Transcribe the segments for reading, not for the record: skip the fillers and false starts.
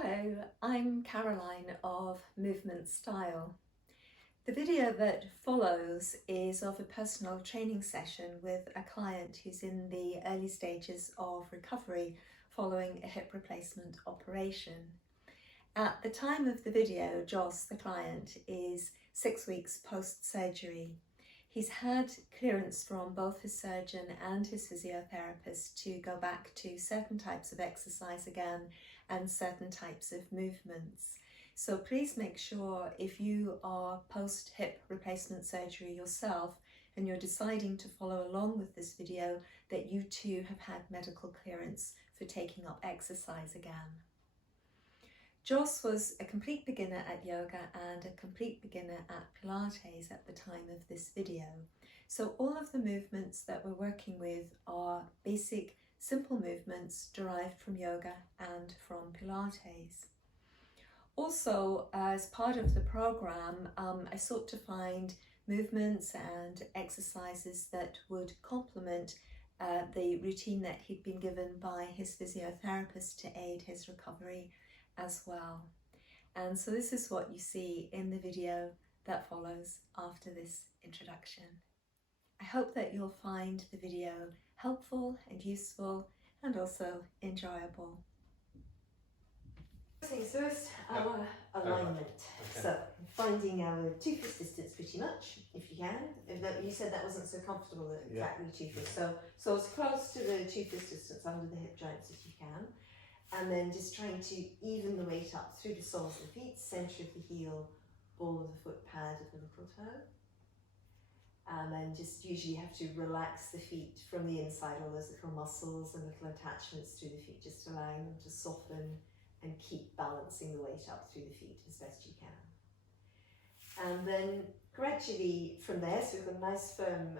Hello, I'm Caroline of Movement Style. The video that follows is of a personal training session with a client who's in the early stages of recovery following a hip replacement operation. At the time of the video, Joss, the client, is 6 weeks post-surgery. He's had clearance from both his surgeon and his physiotherapist to go back to certain types of exercise again and certain types of movements. So please make sure, if you are post-hip replacement surgery yourself and you're deciding to follow along with this video, that you too have had medical clearance for taking up exercise again. Joss was a complete beginner at yoga and a complete beginner at Pilates at the time of this video. So all of the movements that we're working with are basic, simple movements derived from yoga and from Pilates. Also, as part of the program, I sought to find movements and exercises that would complement the routine that he'd been given by his physiotherapist to aid his recovery as well. And so this is what you see in the video that follows after this introduction. I hope that you'll find the video helpful and useful and also enjoyable. First things first, our alignment. Okay. So finding our two-fist distance pretty much, if you can. You said that wasn't so comfortable, exactly two-fist. So as close to the two-fist distance under the hip joints as you can. And then just trying to even the weight up through the soles of the feet, centre of the heel, ball of the foot pad of the little toe. And then just usually have to relax the feet from the inside, all those little muscles and little attachments through the feet, just allowing them to soften and keep balancing the weight up through the feet as best you can. And then gradually from there, so we've got a nice firm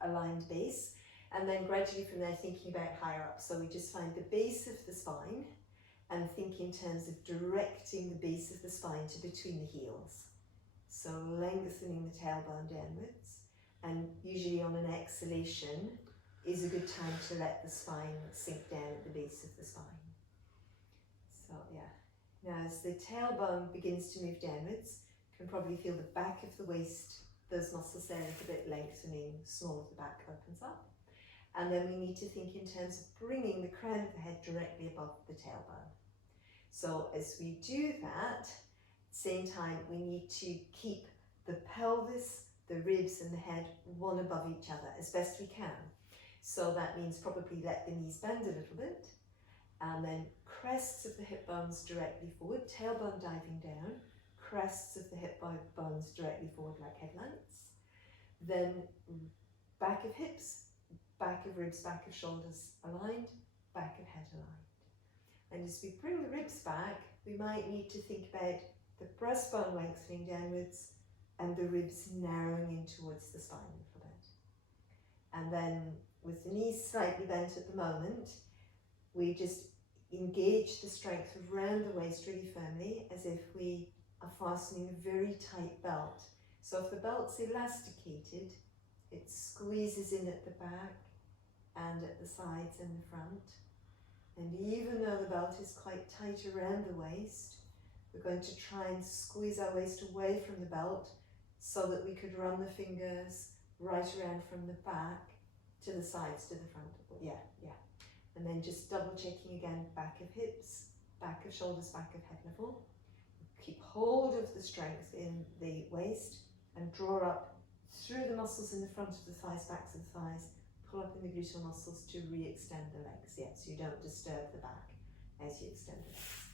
aligned base. And then gradually from there, thinking about higher up. So we just find the base of the spine and think in terms of directing the base of the spine to between the heels. So lengthening the tailbone downwards. And usually on an exhalation is a good time to let the spine sink down at the base of the spine. So yeah. Now as the tailbone begins to move downwards, you can probably feel the back of the waist, those muscles there a little bit lengthening, small of the back opens up. And then we need to think in terms of bringing the crown of the head directly above the tailbone. So as we do that, at the same time, we need to keep the pelvis, the ribs and the head one above each other as best we can. So that means probably let the knees bend a little bit, and then crests of the hip bones directly forward, tailbone diving down, crests of the hip bones directly forward like headlights. Then back of hips, back of ribs, back of shoulders aligned, back of head aligned. And as we bring the ribs back, we might need to think about the breastbone lengthening downwards and the ribs narrowing in towards the spine a little bit. And then with the knees slightly bent at the moment, we just engage the strength around the waist really firmly as if we are fastening a very tight belt. So if the belt's elasticated, it squeezes in at the back and at the sides and the front. And even though the belt is quite tight around the waist, we're going to try and squeeze our waist away from the belt so that we could run the fingers right around from the back to the sides, to the front. Yeah. And then just double checking again, back of hips, back of shoulders, back of head level. Keep hold of the strength in the waist and draw up through the muscles in the front of the thighs, backs of the thighs, pull up in the gluteal muscles to re-extend the legs, so you don't disturb the back as you extend the legs.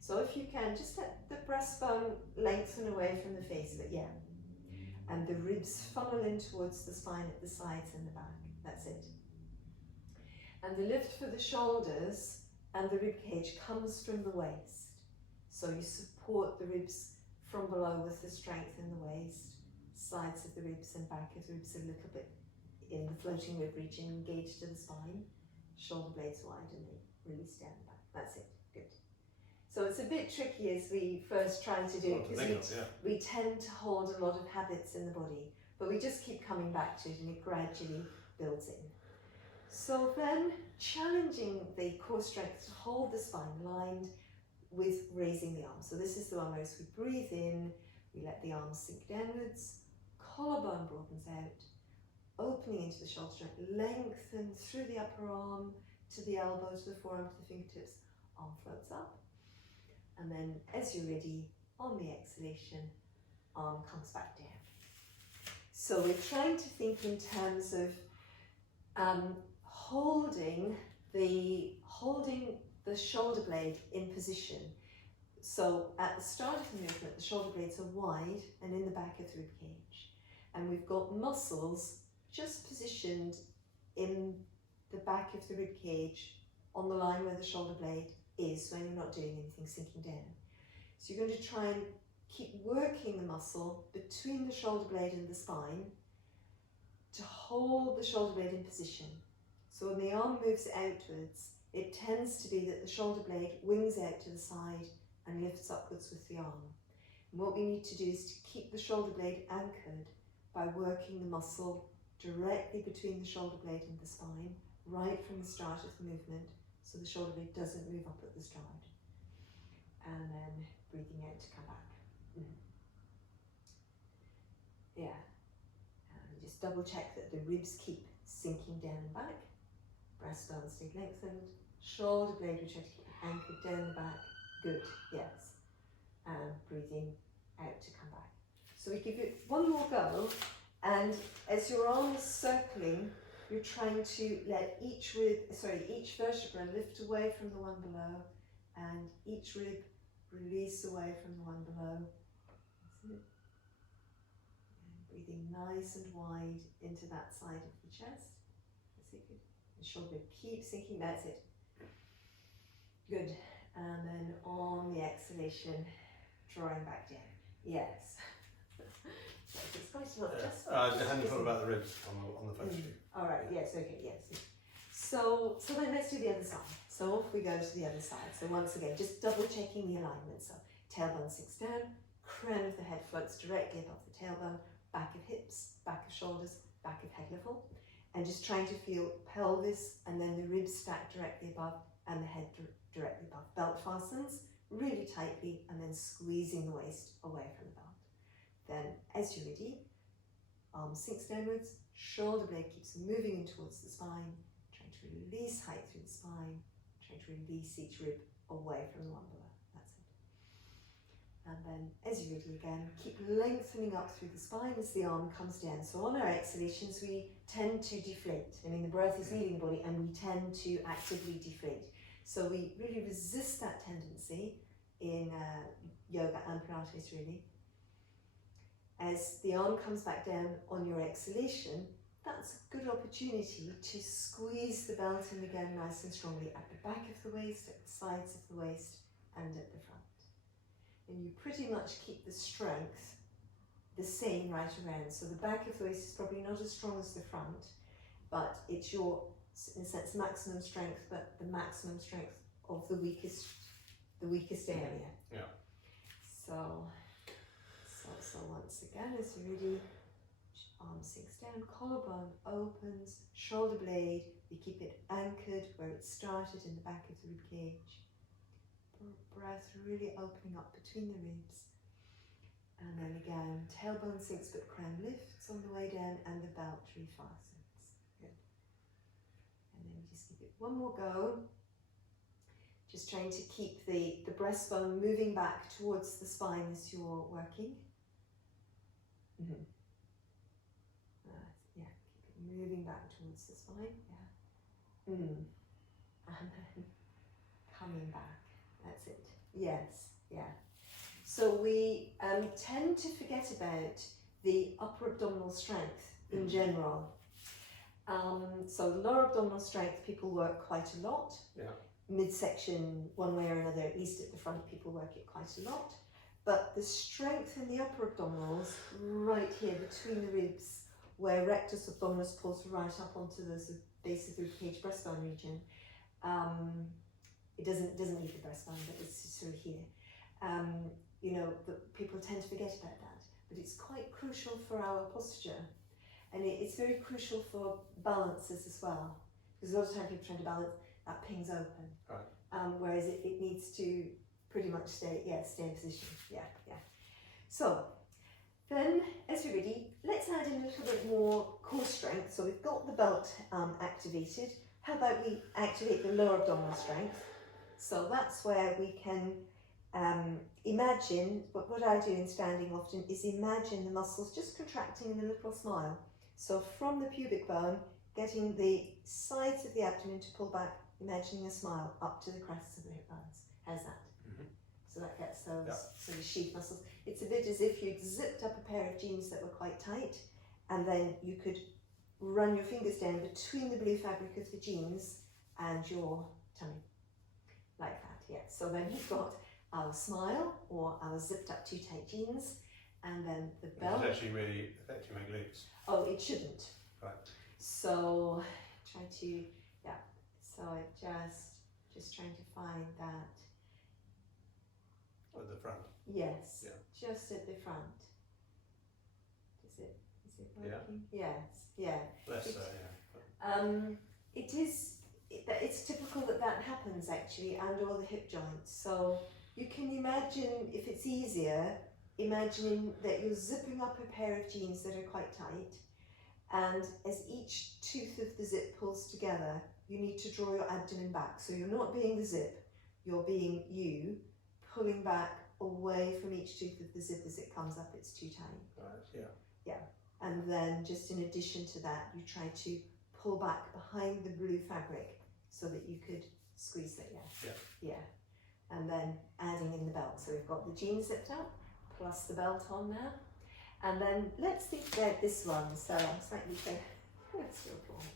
So if you can, just let the breastbone lengthen away from the face of it, and the ribs funnel in towards the spine at the sides and the back, that's it. And the lift for the shoulders and the rib cage comes from the waist. So you support the ribs from below with the strength in the waist, sides of the ribs and back of the ribs a little bit in the floating rib region, engaged to the spine, shoulder blades wide and they release down the back. That's it, good. So it's a bit tricky as we first try to do it because we tend to hold a lot of habits in the body, but we just keep coming back to it and it gradually builds in. So then challenging the core strength to hold the spine lined, with raising the arms. So this is the one where as we breathe in, we let the arms sink downwards, collarbone broadens out, opening into the shoulder joint, lengthen through the upper arm to the elbow, to the forearm, to the fingertips, arm floats up. And then as you're ready, on the exhalation, arm comes back down. So we're trying to think in terms of holding the shoulder blade in position. So at the start of the movement, the shoulder blades are wide and in the back of the rib cage. And we've got muscles just positioned in the back of the rib cage on the line where the shoulder blade is when you're not doing anything, sinking down. So you're going to try and keep working the muscle between the shoulder blade and the spine to hold the shoulder blade in position. So when the arm moves outwards, it tends to be that the shoulder blade wings out to the side and lifts upwards with the arm. And what we need to do is to keep the shoulder blade anchored by working the muscle directly between the shoulder blade and the spine, right from the start of the movement, so the shoulder blade doesn't move up at the start. And then breathing out to come back. Yeah. And just double check that the ribs keep sinking down and back. Breastbone stay lengthened. Shoulder blade, we try to keep it anchored down the back. Good, yes. And breathing out to come back. So we give it one more go, and as your arm is circling, you're trying to let each vertebra lift away from the one below, and each rib release away from the one below. That's it. And breathing nice and wide into that side of the chest. That's it, good. The shoulder keeps sinking, that's it. Good. And then on the exhalation, drawing back down. Yes. It's quite a lot. I hadn't thought about the ribs on the photo sheet. All right, yes, okay, yes. So then let's do the other side. So off we go to the other side. So once again, just double checking the alignment. So tailbone sinks down, crown of the head floats directly above the tailbone, back of hips, back of shoulders, back of head level. And just trying to feel pelvis and then the ribs stacked directly above and the head directly above. Belt fastens really tightly and then squeezing the waist away from the belt. Then as you're ready, arm sinks downwards, shoulder blade keeps moving in towards the spine, trying to release height through the spine, trying to release each rib away from the one below. That's it. And then as you're ready again, keep lengthening up through the spine as the arm comes down. So on our exhalations, we tend to deflate. I mean, the breath is leading the body and we tend to actively deflate. So we really resist that tendency in yoga and Pilates really. As the arm comes back down on your exhalation, that's a good opportunity to squeeze the belt in again nice and strongly at the back of the waist, at the sides of the waist, and at the front. And you pretty much keep the strength the same right around. So the back of the waist is probably not as strong as the front, but it's your, in a sense, maximum strength, but the maximum strength of the weakest area. Yeah. So once again, as you're ready, arm sinks down, collarbone opens, shoulder blade, we keep it anchored where it started in the back of the rib cage. Breath really opening up between the ribs. And then again, tailbone sinks but crown lifts on the way down and the belt refastens. Good. And then we just give it one more go. Just trying to keep the breastbone moving back towards the spine as you're working. Yeah, keep it moving back towards the spine. Yeah. And then coming back. That's it. Yes. Yeah. So we tend to forget about the upper abdominal strength in general. So lower abdominal strength, people work quite a lot. Yeah. Midsection, one way or another, at least at the front, people work it quite a lot. But the strength in the upper abdominals, right here between the ribs, where rectus abdominis pulls right up onto the base of the rib cage, breastbone region. It doesn't leave the breastbone, but it's sort of here. You know, people tend to forget about that, but it's quite crucial for our posture, and it's very crucial for balances as well. Because a lot of time people trying to balance, that ping's open. Right. Whereas it needs to pretty much stay in position. Yeah. So then, as we're ready, let's add in a little bit more core strength. So we've got the belt activated. How about we activate the lower abdominal strength? So that's where we can imagine, what I do in standing often is imagine the muscles just contracting in a little smile. So from the pubic bone, getting the sides of the abdomen to pull back, imagining a smile up to the crests of the hip bones. How's that? So that gets those sort of sheath muscles. It's a bit as if you'd zipped up a pair of jeans that were quite tight, and then you could run your fingers down between the blue fabric of the jeans and your tummy. Like that, yeah. So then you've got our smile or our zipped up too tight jeans, and then the belt. It's actually really affecting my glutes. Oh, it shouldn't. Right. So try to, so I just trying to find that. At the front. Yes. Yeah. Just at the front. Is it working? Yeah. Yes. Yeah. Less so, yeah. It's typical that happens actually, and all the hip joints. So you can imagine, if it's easier, imagining that you're zipping up a pair of jeans that are quite tight, and as each tooth of the zip pulls together, you need to draw your abdomen back. So you're not being the zip, you're being you, pulling back away from each tooth of the zip as it comes up. It's too tight. Right, yeah. And then just in addition to that, you try to pull back behind the blue fabric so that you could squeeze it, yeah. And then adding in the belt. So we've got the jeans zipped up, plus the belt on now. And then let's think about this one. So I'm slightly let's do a point.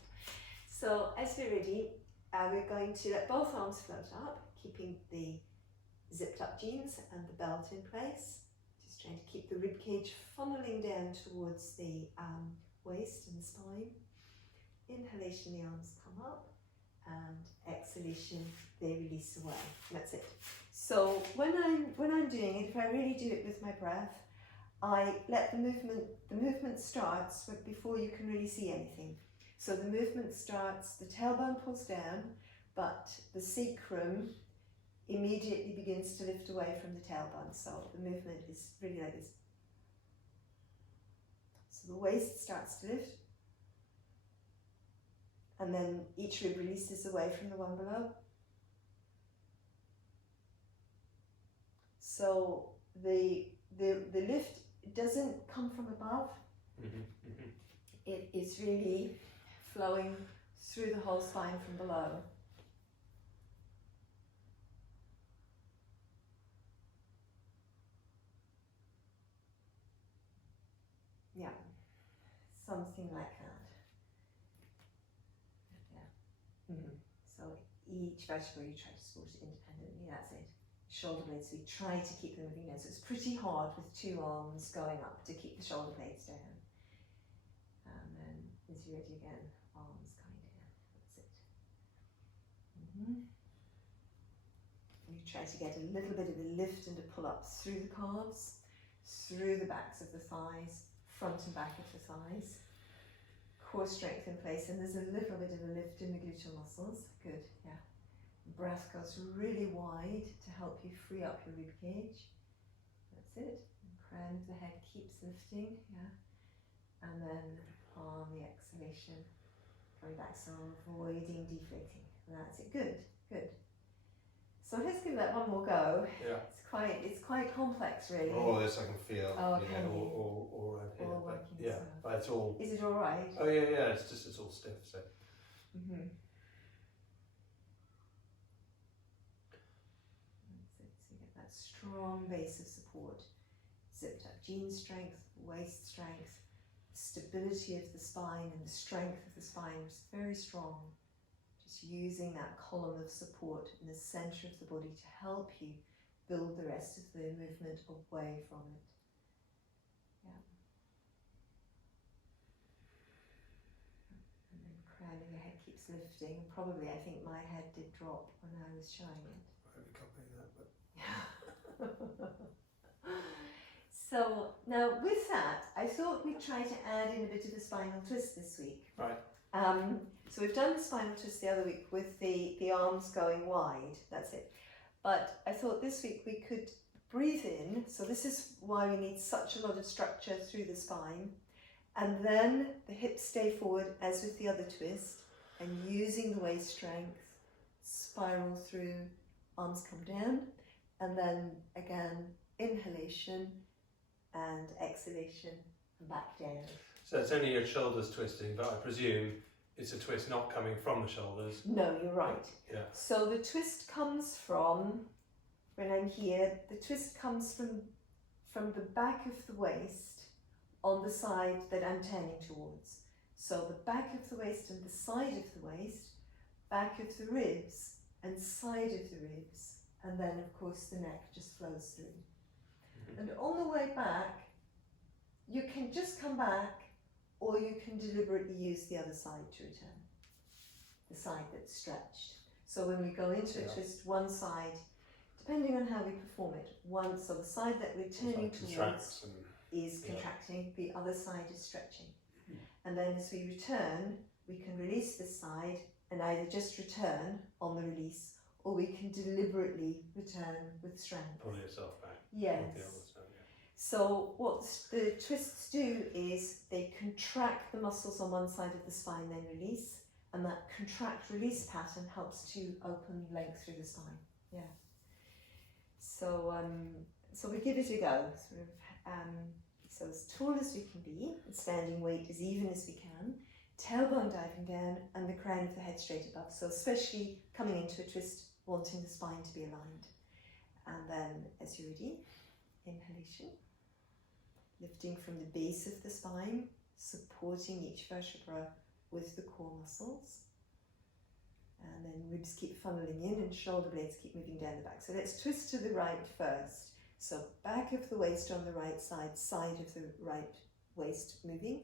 So as we're ready, we're going to let both arms float up, keeping the zipped up jeans and the belt in place. Just trying to keep the rib cage funneling down towards the waist and the spine. Inhalation, the arms come up, and exhalation, they release away. That's it. So when I'm doing it, if I really do it with my breath, I let the movement starts before you can really see anything. So the movement starts, the tailbone pulls down, but the sacrum immediately begins to lift away from the tailbone. So the movement is really like this. So the waist starts to lift, and then each rib releases away from the one below. So the lift doesn't come from above. It is really flowing through the whole spine from below. Yeah, something like that. Yeah. So each vertebra you try to support it independently, that's it. Shoulder blades, we try to keep them moving down. So it's pretty hard with two arms going up to keep the shoulder blades down. And then as you're ready again, arms coming down, that's it. You try to get a little bit of a lift and a pull up through the calves, through the backs of the thighs, front and back of the thighs. Core strength in place, and there's a little bit of a lift in the gluteal muscles. Good, yeah. Breath goes really wide to help you free up your rib cage. That's it. And crown of the head keeps lifting, yeah. And then on the exhalation, going back, so avoiding deflating. That's it. Good, good. So let's give that one more go. Yeah. It's quite complex, really. All this I can feel. Oh, you can know, you? all around here. All But working, yeah, so. but it's all. Is it all right? Oh yeah. It's all stiff. So. That's it. So you get that strong base of support. Zipped up gene strength, waist strength, stability of the spine and the strength of the spine is very strong. Just using that column of support in the center of the body to help you build the rest of the movement away from it. Yeah. And then crown of your head keeps lifting. And probably, I think my head did drop when I was showing it. I hope you can't believe that, but. So now with that, I thought we'd try to add in a bit of a spinal twist this week. Right. So we've done the spinal twist the other week with the arms going wide, that's it. But I thought this week we could breathe in, so this is why we need such a lot of structure through the spine, and then the hips stay forward as with the other twist, and using the waist strength, spiral through, arms come down, and then again, inhalation and exhalation, and back down. So it's only your shoulders twisting, but I presume it's a twist not coming from the shoulders. No, you're right. Yeah. So the twist comes from, when I'm here, the twist comes from the back of the waist on the side that I'm turning towards. So the back of the waist and the side of the waist, back of the ribs and side of the ribs, and then of course the neck just flows through. And on the way back, you can just come back, or you can deliberately use the other side to return, the side that's stretched. So when we go into a twist, one side, depending on how we perform it, so the side that we're turning towards is contracting, the other side is stretching. And then as we return, we can release this side and either just return on the release, or we can deliberately return with strength. Pull yourself back. Yes. So what the twists do is they contract the muscles on one side of the spine, then release, and that contract-release pattern helps to open length through the spine. Yeah. So so we give it a go. So as tall as we can be, and standing weight as even as we can, tailbone diving down, and the crown of the head straight above. So especially coming into a twist, wanting the spine to be aligned. And then, as you're ready, inhalation, lifting from the base of the spine, supporting each vertebra with the core muscles. And then ribs keep funneling in and shoulder blades keep moving down the back. So let's twist to the right first. So back of the waist on the right side, side of the right waist moving,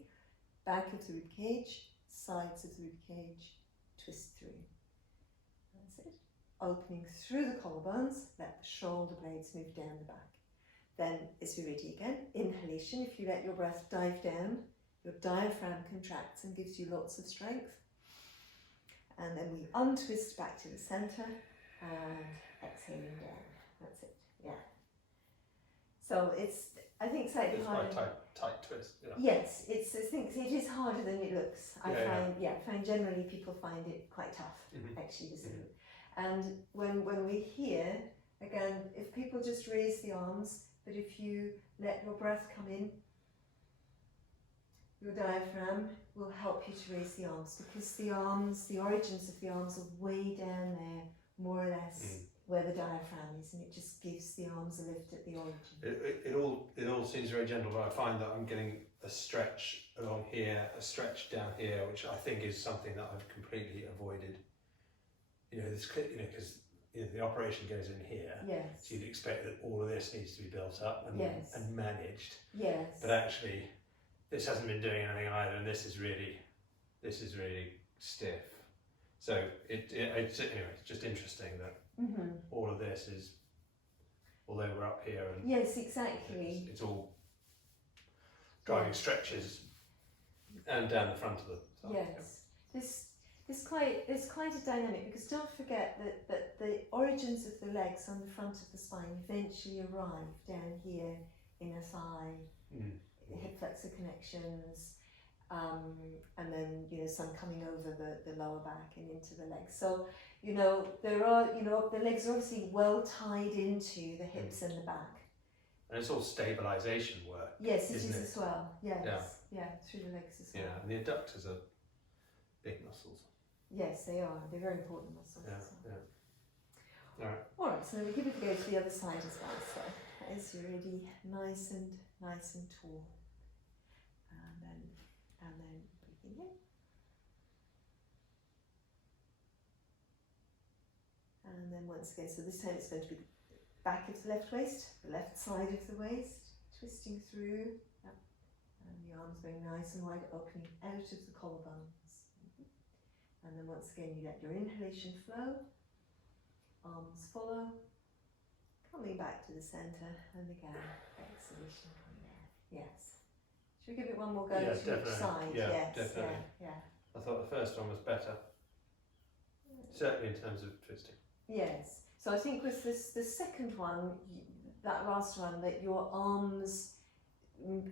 back of the rib cage, sides of the rib cage, twist through. That's it. Opening through the collarbones, let the shoulder blades move down the back. Then, as we're ready again, inhalation. If you let your breath dive down, your diaphragm contracts and gives you lots of strength. And then we untwist back to the center and exhaling down. That's it. Yeah. So I think slightly harder. It's quite a tight twist. Yeah. Yes, it is harder than it looks. I find generally people find it quite tough, actually. And when we're here, again, if people just raise the arms, but if you let your breath come in, your diaphragm will help you to raise the arms, because the origins of the arms are way down there, more or less, where the diaphragm is, and it just gives the arms a lift at the origin. It all seems very gentle, but I find that I'm getting a stretch along here, a stretch down here, which I think is something that I've completely avoided. Because the operation goes in here, yes. So you'd expect that all of this needs to be built up and managed. Yes. But actually, this hasn't been doing anything either, and this is really stiff. So it's just interesting that all of this is, although we're up here, and yes, exactly. It's all driving stretches and down the front of the side. Yes. There's quite a dynamic, because don't forget that the origins of the legs on the front of the spine eventually arrive down here in a thigh, hip flexor connections, and then some coming over the lower back and into the legs. So there are the legs are obviously well tied into the hips and the back. And it's all stabilisation work. Yes, it isn't is as well. Yes, through the legs as well. Yeah, and the adductors are big muscles. Yes, they are. They're very important muscles. Yeah. All right. All right. So we give it a go to the other side as well. So as you're ready, nice and tall, and then breathing in, and then once again. So this time it's going to be the back of the left waist, the left side of the waist, twisting through, and the arms going nice and wide, opening out of the collarbones. And then once again, you let your inhalation flow, arms follow, coming back to the centre, and again, exhalation coming there. Yes. Should we give it one more go to each side? Yeah, yes, definitely. Yeah. I thought the first one was better, certainly in terms of twisting. Yes. So I think with this, the second one, that last one, that your arms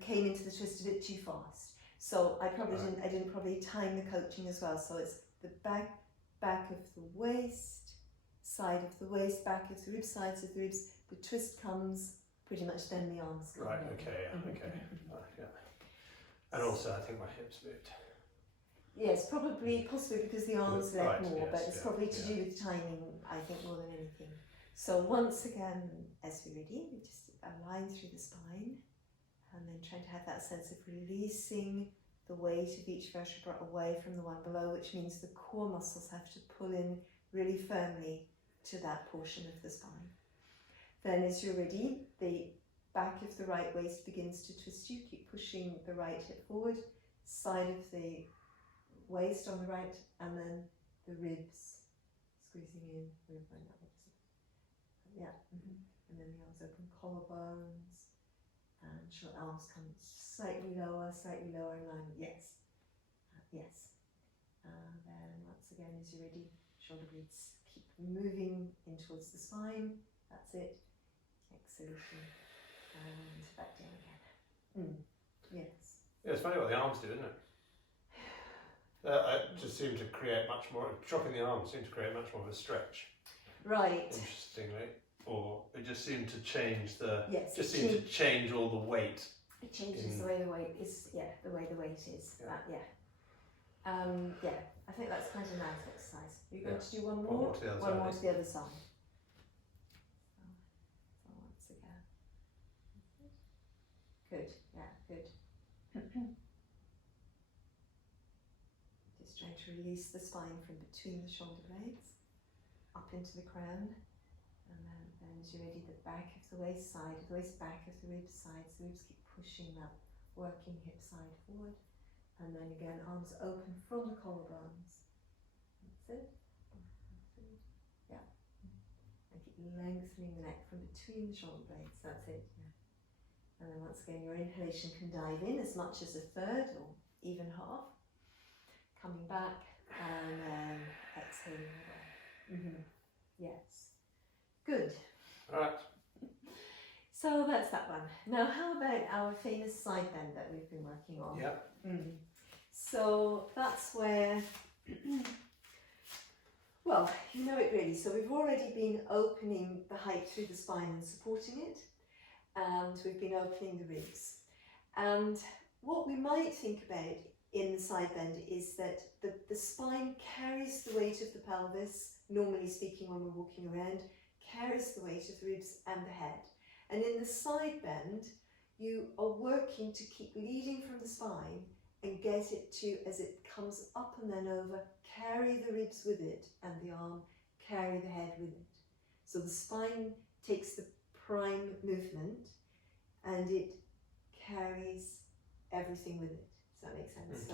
came into the twist a bit too fast. So I probably didn't probably time the coaching as well. So it's the back of the waist, side of the waist, back of the ribs, sides of the ribs. The twist comes pretty much then the arms come Right. in. Okay. Yeah. Okay. Yeah. And also, I think my hips moved. Yes, possibly because the arms led Right, more, yes, but it's probably to do with timing, I think, more than anything. So once again, as we're ready, we just align through the spine, and then trying to have that sense of releasing the weight of each vertebra away from the one below, which means the core muscles have to pull in really firmly to that portion of the spine. Then as you're ready, the back of the right waist begins to twist you. Keep pushing the right hip forward, side of the waist on the right, and then the ribs squeezing in. We'll find that one. Yeah, and then the arms open, collarbones, and short arms come slightly lower in line. Yes, yes. Then once again, as you're ready, shoulder blades keep moving in towards the spine. That's it. Exhalation, and back down again. Yes. Yeah, it's funny what the arms do, isn't it? It just seemed to create much more. Dropping the arms seemed to create much more of a stretch. Right. Interestingly, or it just seemed to change the. Yes. Just seemed to change all the weight. It changes the way the weight is. Yeah, the way the weight is. Yeah. Yeah. I think that's quite a nice exercise. You're going to do one more. One more to the other One side. more to the other side. So once again. Good. Yeah. Good. Just trying to release the spine from between the shoulder blades, up into the crown, and then as you're ready, the back of the waist, side of the waist, back of the ribs, sides. The ribs keep pushing that working hip side forward, and then again, arms open from the collarbones. That's it. Yeah. And keep lengthening the neck from between the shoulder blades. That's it. Yeah. And then once again, your inhalation can dive in as much as a third or even half. Coming back and then exhaling away. Yes. Good. All right. So that's that one. Now, how about our famous side bend that we've been working on? Yeah. So that's where, well, you know it really. So we've already been opening the height through the spine and supporting it, and we've been opening the ribs. And what we might think about in the side bend is that the spine carries the weight of the pelvis, normally speaking when we're walking around, carries the weight of the ribs and the head. And in the side bend, you are working to keep leading from the spine and get it to, as it comes up and then over, carry the ribs with it and the arm, carry the head with it. So the spine takes the prime movement and it carries everything with it. Does that make sense?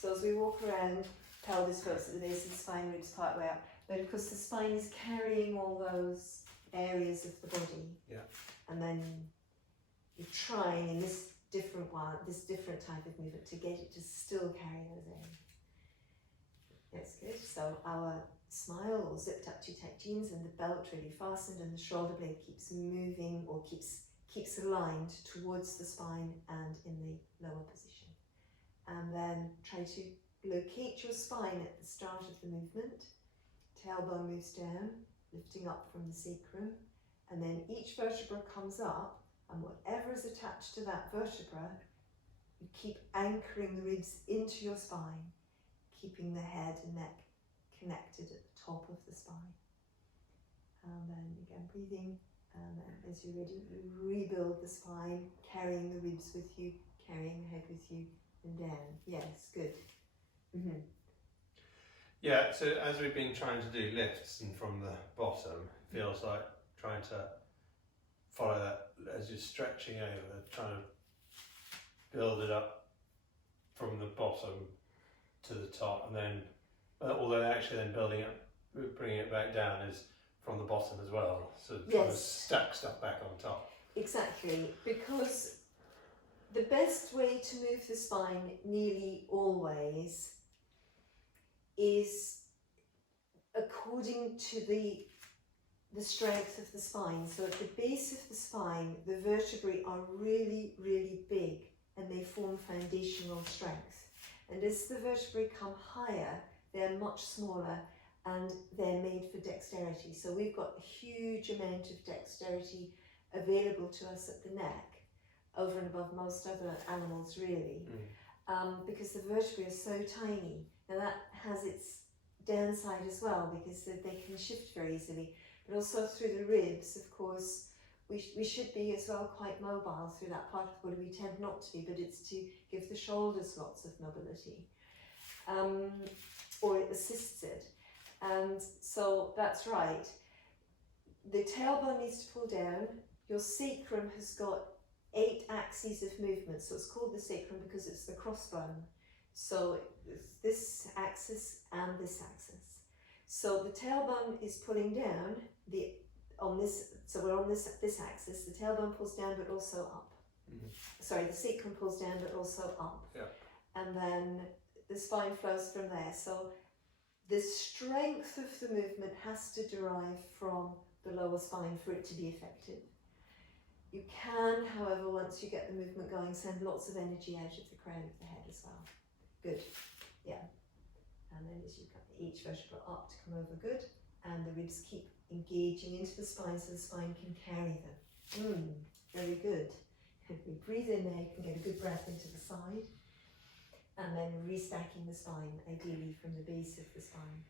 So as we walk around, pelvis goes at the base of the spine, ribs part way up. But of course the spine is carrying all those areas of the body. Yeah. And then you're trying in this different type of movement to get it to still carry those areas. That's good. So our smile or zipped up too tight jeans and the belt really fastened and the shoulder blade keeps moving or keeps aligned towards the spine and in the lower position. And then try to locate your spine at the start of the movement. Tailbone moves down, lifting up from the sacrum, and then each vertebra comes up, and whatever is attached to that vertebra, you keep anchoring the ribs into your spine, keeping the head and neck connected at the top of the spine. And then again breathing, and then as you're ready, you rebuild the spine, carrying the ribs with you, carrying the head with you, and down. Yes, good. Yeah, so as we've been trying to do lifts and from the bottom, it feels like trying to follow that as you're stretching over, trying to build it up from the bottom to the top, and then, although actually then bringing it back down is from the bottom as well, so trying to stack stuff back on top. Exactly, because the best way to move the spine nearly always is according to the the strength of the spine. So at the base of the spine, the vertebrae are really, really big and they form foundational strength. And as the vertebrae come higher, they're much smaller and they're made for dexterity. So we've got a huge amount of dexterity available to us at the neck, over and above most other animals really, because the vertebrae are so tiny. Now that has its downside as well, because they can shift very easily, but also through the ribs, of course, we should be as well quite mobile through that part of the body. We tend not to be, but it's to give the shoulders lots of mobility, or it assists it. And so that's right. The tailbone needs to pull down. Your sacrum has got 8 axes of movement, so it's called the sacrum because it's the crossbone. So it's this axis and this axis. So the tailbone is pulling down so we're on this axis. The tailbone pulls down but also up. Sorry, the sacrum pulls down but also up. Yeah. And then the spine flows from there. So the strength of the movement has to derive from the lower spine for it to be effective. You can, however, once you get the movement going, send lots of energy out of the crown of the head as well. Good, yeah. And then as you cut each vertebra up to come over, good. And the ribs keep engaging into the spine so the spine can carry them. Very good. We breathe in there, you can get a good breath into the side. And then restacking the spine, ideally from the base of the spine.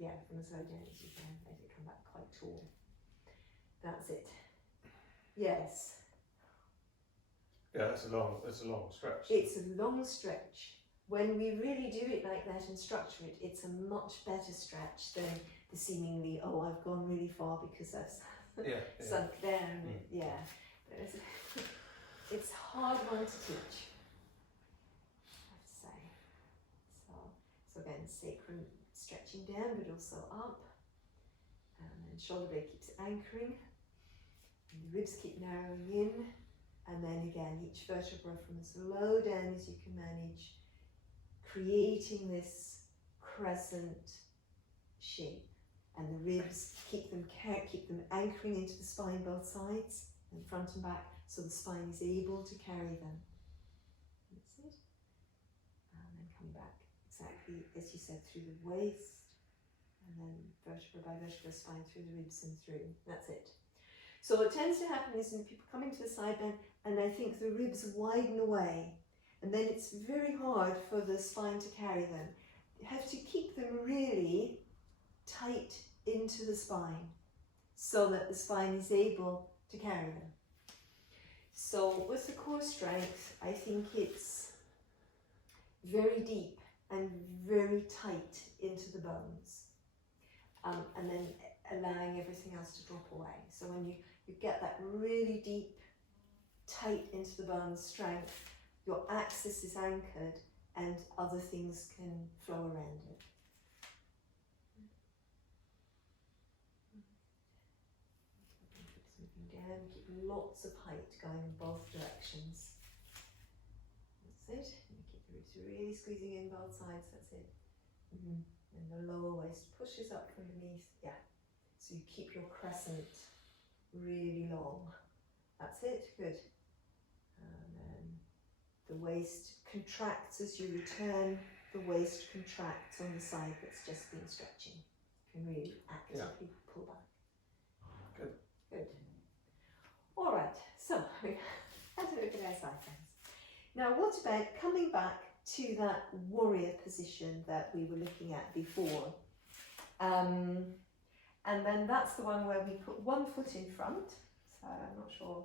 Yeah, from as low down as you can, let it come back quite tall. That's it. Yes. Yeah, it's a long stretch. It's a long stretch. When we really do it like that and structure it, it's a much better stretch than the seemingly, oh, I've gone really far because I've sunk down. Yeah. It's a hard one to teach, I have to say. So again, sacrum stretching down but also up. And then shoulder blade keeps anchoring. And the ribs keep narrowing in. And then again, each vertebra from as low down as you can manage, creating this crescent shape. And the ribs, keep them anchoring into the spine, both sides, and front and back, so the spine is able to carry them. That's it. And then coming back exactly as you said, through the waist, and then vertebra by vertebra, spine through the ribs and through. That's it. So what tends to happen is when people come into the side bend and I think the ribs widen away, and then it's very hard for the spine to carry them. You have to keep them really tight into the spine so that the spine is able to carry them. So with the core strength, I think it's very deep and very tight into the bones, and then allowing everything else to drop away. So when you get that really deep, tight into the bones strength, your axis is anchored and other things can flow around it. Moving down, keep lots of height going in both directions. That's it. And keep the ribs really squeezing in both sides. That's it. And the lower waist pushes up from beneath. Yeah. So you keep your crescent really long. That's it. Good. And then the waist contracts as you return. The waist contracts on the side that's just been stretching. You can really actively pull back. Good. Good. All right. So we've had a look at our side bends. Now, what about coming back to that warrior position that we were looking at before? And then that's the one where we put one foot in front. So I'm not sure,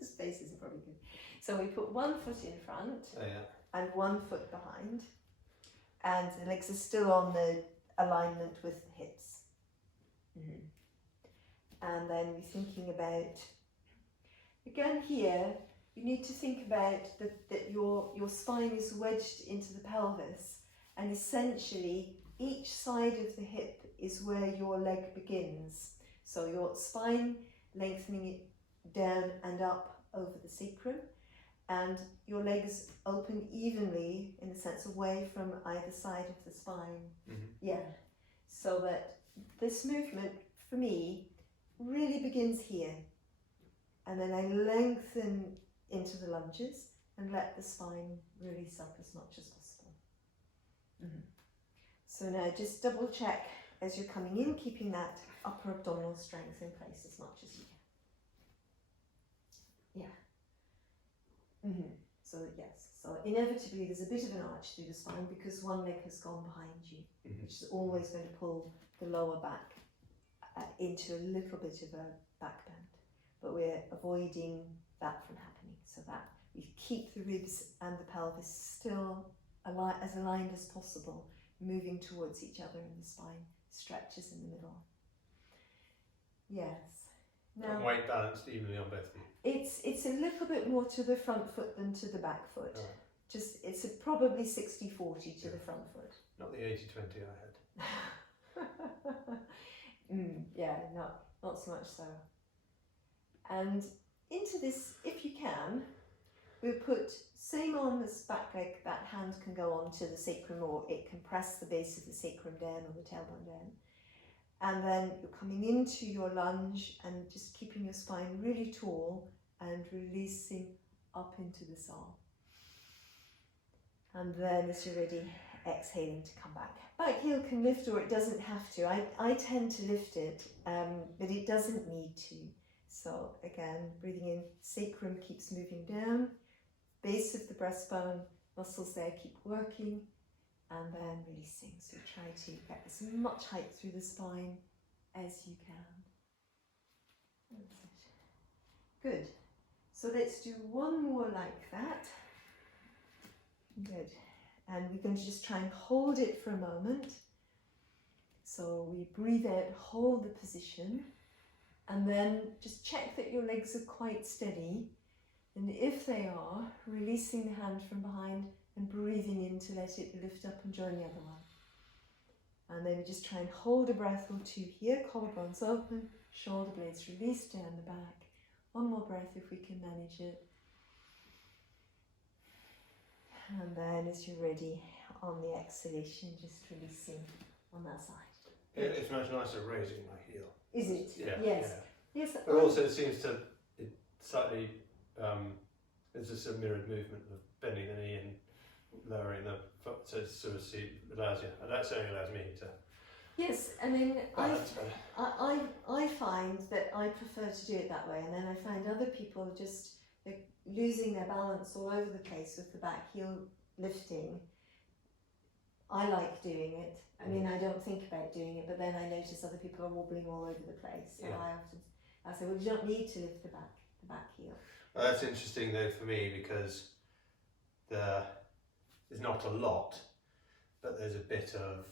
the spaces are probably good. So we put one foot in front and 1 foot behind. And the legs are still on the alignment with the hips. And then we're thinking about, again here, you need to think about that your spine is wedged into the pelvis, and essentially each side of the hip is where your leg begins. So your spine lengthening it down and up over the sacrum, and your legs open evenly, in a sense, away from either side of the spine. Yeah, so that this movement, for me, really begins here. And then I lengthen into the lunges and let the spine release up as much as possible. So now just double check as you're coming in, keeping that upper abdominal strength in place as much as you can. Yeah. So yes, so inevitably there's a bit of an arch through the spine because one leg has gone behind you, which is always going to pull the lower back into a little bit of a back bend. But we're avoiding that from happening, so that we keep the ribs and the pelvis still as aligned as possible, moving towards each other, and the spine stretches in the middle. Yes. Now, And weight balanced evenly on both of you. It's a little bit more to the front foot than to the back foot. Right. Just it's probably 60-40 to the front foot. Not the 80-20 I had. Yeah, not so much so. And into this, if you can, we'll put same arm as back leg, that hand can go on to the sacrum, or it can press the base of the sacrum down or the tailbone down. And then you're coming into your lunge and just keeping your spine really tall and releasing up into this arm. And then as you're ready, exhaling to come back. Back heel can lift or it doesn't have to. I tend to lift it, but it doesn't need to. So again, breathing in, sacrum keeps moving down, base of the breastbone, muscles there keep working, and then releasing. So try to get as much height through the spine as you can. Good. So let's do one more like that. Good. And we're going to just try and hold it for a moment. So we breathe out, hold the position, and then just check that your legs are quite steady. And if they are, releasing the hand from behind and breathing in to let it lift up and join the other one. And then just try and hold a breath or two here, collarbones open, shoulder blades released down the back. One more breath if we can manage it. And then as you're ready, on the exhalation, just releasing on that side. It's much nicer raising my heel. Is it? Yeah. Yes. Yeah. Yes. But also it seems to, it slightly, there's just a mirrored movement of bending the knee and lowering the foot, so it sort of allows you, that certainly allows me to. Yes, I mean, balance better. I find that I prefer to do it that way, and then I find other people just losing their balance all over the place with the back heel lifting. I like doing it. I mean, I don't think about doing it, but then I notice other people are wobbling all over the place. So I say, well, you don't need to lift the back heel. Well, that's interesting though for me, because there's not a lot, but there's a bit of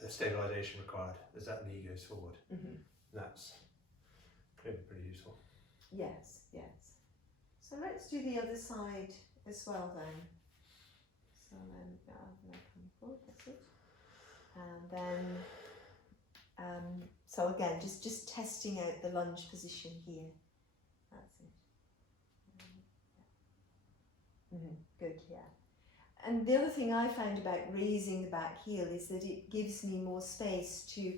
the stabilisation required as that knee goes forward. That's pretty useful. Yes, yes. So let's do the other side as well then. So then, come forward, that's it. And then, so again, just testing out the lunge position here. That's it. Good, yeah. And the other thing I found about raising the back heel is that it gives me more space to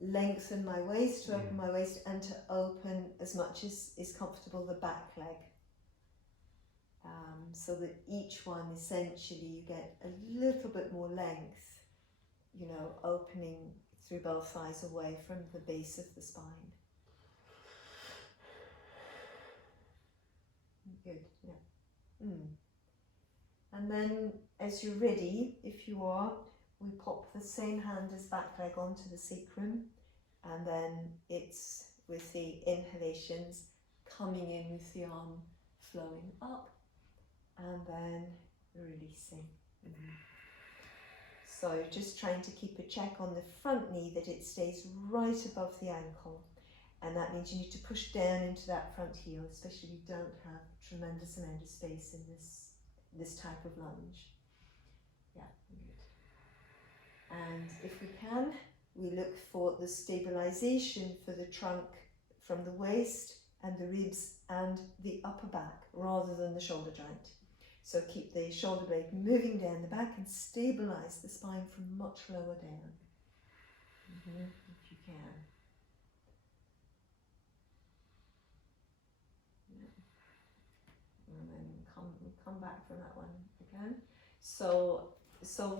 lengthen my waist, to open my waist, and to open as much as is comfortable the back leg. So that each one, essentially, you get a little bit more length, you know, opening through both thighs away from the base of the spine. Good, yeah. And then, as you're ready, if you are, we pop the same hand as back leg onto the sacrum, and then it's with the inhalations coming in with the arm flowing up, and then releasing. So just trying to keep a check on the front knee that it stays right above the ankle, and that means you need to push down into that front heel, especially if you don't have a tremendous amount of space in this type of lunge. Yeah, good. And if we can, we look for the stabilization for the trunk from the waist and the ribs and the upper back rather than the shoulder joint. So keep the shoulder blade moving down the back and stabilize the spine from much lower down. If you can. back from that one again. So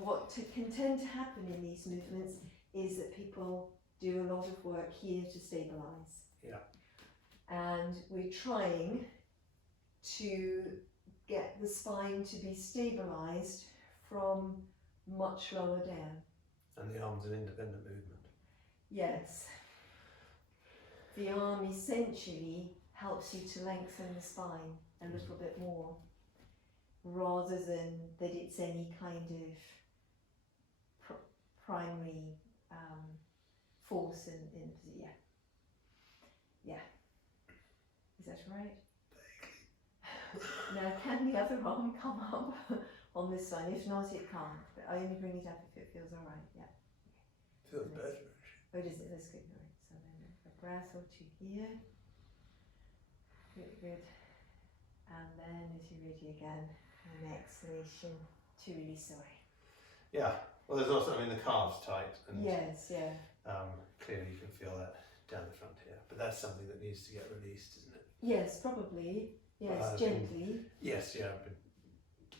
what can tend to happen in these movements is that people do a lot of work here to stabilise. Yeah. And we're trying to get the spine to be stabilised from much lower down. And the arm's an independent movement. Yes. The arm essentially helps you to lengthen the spine a little bit more, rather than that it's any kind of primary force in yeah. Is that right? Now, can the other arm come up on this one? If not, it can't. But I only bring it up if it feels all right. Yeah. Feels better. Oh, does it? That's good. All right. So then a breath or two here. Good, good. And then, as you're ready again, an exhalation to release away. Yeah. Well, there's also, I mean, the calf's tight, and Yes, yeah. clearly you can feel that down the front here. But that's something that needs to get released, isn't it? Yes, probably. Yes, gently. Yes, yeah. But,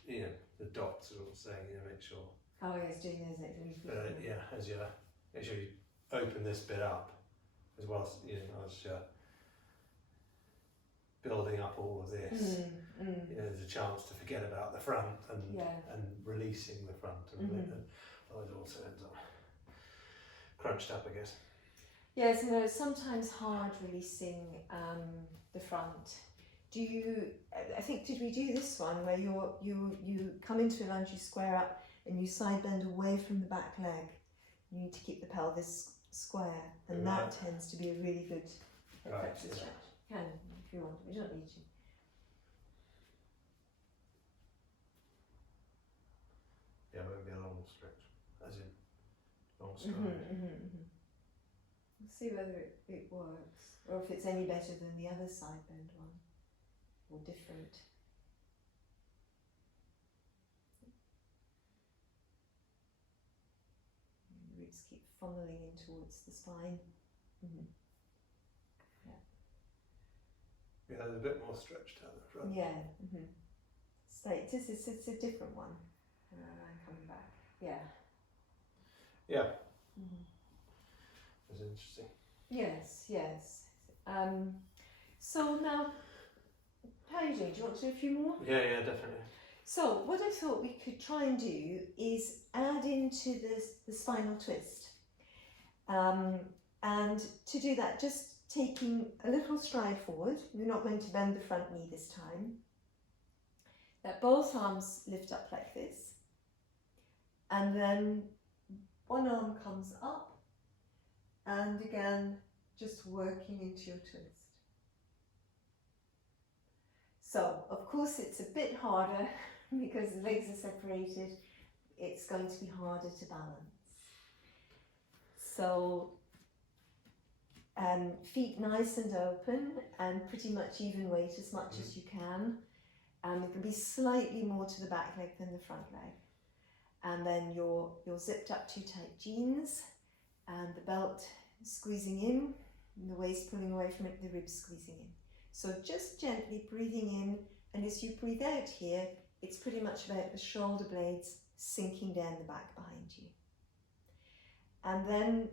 you know, the docs are all saying, you know, make sure. Oh, yes, doing those next. Yeah, as you make sure you open this bit up, as well as, you know, as you're building up all of this. You know, there's a chance to forget about the front and releasing the front, and otherwise it also ends up crunched up, I guess. Yes, no, it's sometimes hard releasing the front. Do you? I think, did we do this one where you come into a lunge, you square up, and you side bend away from the back leg? You need to keep the pelvis square, and that tends to be a really good flexor stretch. Can, if you want. We don't need to. Yeah, maybe a long stretch, as in long stride. We'll see whether it works, or if it's any better than the other side bend one, or different. And the ribs keep funneling in towards the spine. Yeah, there's a bit more stretch down the front. Yeah. It's a different one. I'm coming back. Yeah. Yeah. That's interesting. Yes. So now, how are you doing? Do you want to do a few more? Yeah, definitely. So what I thought we could try and do is add into the spinal twist. And to do that, just taking a little stride forward. We're not going to bend the front knee this time. That both arms lift up like this. And then one arm comes up, and again, just working into your twist. So, of course, it's a bit harder because the legs are separated. It's going to be harder to balance. So, feet nice and open and pretty much even weight as much as you can. It can be slightly more to the back leg than the front leg. And then you're zipped up too tight jeans, and the belt squeezing in, and the waist pulling away from it, the ribs squeezing in. So just gently breathing in, and as you breathe out here, it's pretty much about the shoulder blades sinking down the back behind you. And then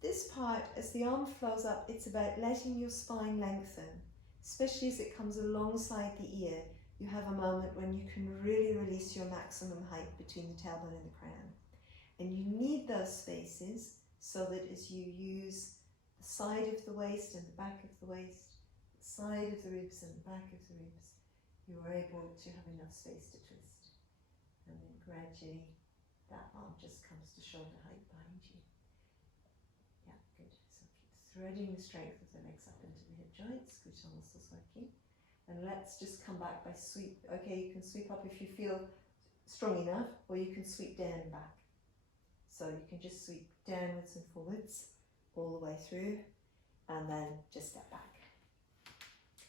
this part, as the arm flows up, it's about letting your spine lengthen, especially as it comes alongside the ear. You have a moment when you can really release your maximum height between the tailbone and the crown. And you need those spaces so that as you use the side of the waist and the back of the waist, the side of the ribs and the back of the ribs, you are able to have enough space to twist. And then gradually that arm just comes to shoulder height behind you. Yeah, good. So keep threading the strength of the legs up into the hip joints, glute muscles working. And let's just come back by sweep. Okay, you can sweep up if you feel strong enough, or you can sweep down and back. So you can just sweep downwards and forwards all the way through, and then just step back.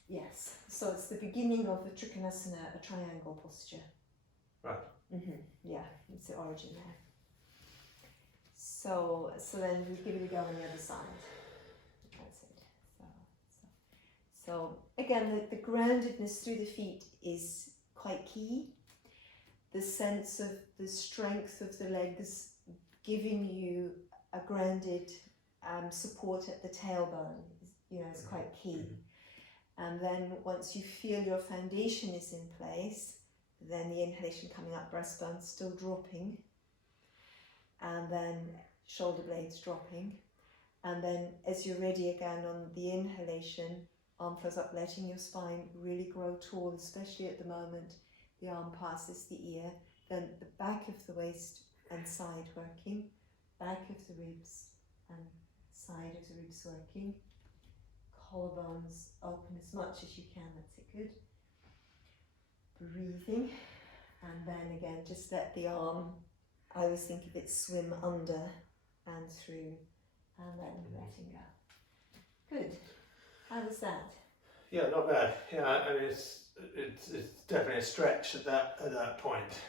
Yes, so it's the beginning of the Trikonasana, a triangle posture. Right. Yeah, it's the origin there. So then we give it a go on the other side. That's it. So again, the groundedness through the feet is quite key the sense of the strength of the legs giving you a grounded support at the tailbone, is quite key. And then once you feel your foundation is in place, then the inhalation coming up, breastbone still dropping, and then shoulder blades dropping. And then as you're ready again on the inhalation, arm flows up, letting your spine really grow tall, especially at the moment the arm passes the ear. Then the back of the waist and side working, back of the ribs and side of the ribs working. Collarbones open as much as you can, that's it, good. Breathing, and then again just let the arm, I always think of it, swim under and through, and then letting go. Good. How was that? Yeah, not bad. Yeah, I mean it's definitely a stretch at that point.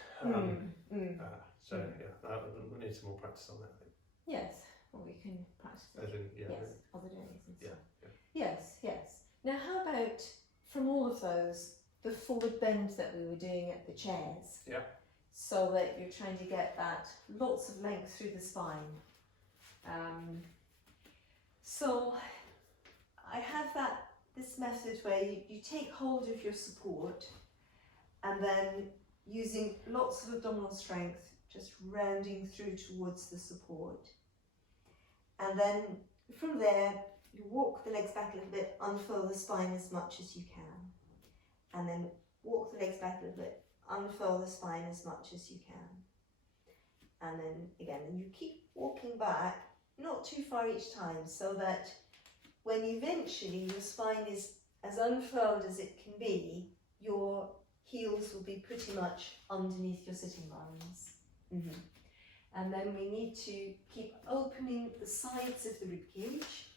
So yeah, we need some more practice on that, I think. Yes, well, we can practice it. Yes, other days and stuff. Yes. Now how about, from all of those, the forward bend that we were doing at the chairs? Yeah. So that you're trying to get that lots of length through the spine. So I have this method where you take hold of your support and then using lots of abdominal strength, just rounding through towards the support. And then from there, you walk the legs back a little bit, unfurl the spine as much as you can. And then walk the legs back a little bit, unfurl the spine as much as you can. And then again, and you keep walking back, not too far each time, so that when eventually your spine is as unfurled as it can be, your heels will be pretty much underneath your sitting bones. And then we need to keep opening the sides of the rib cage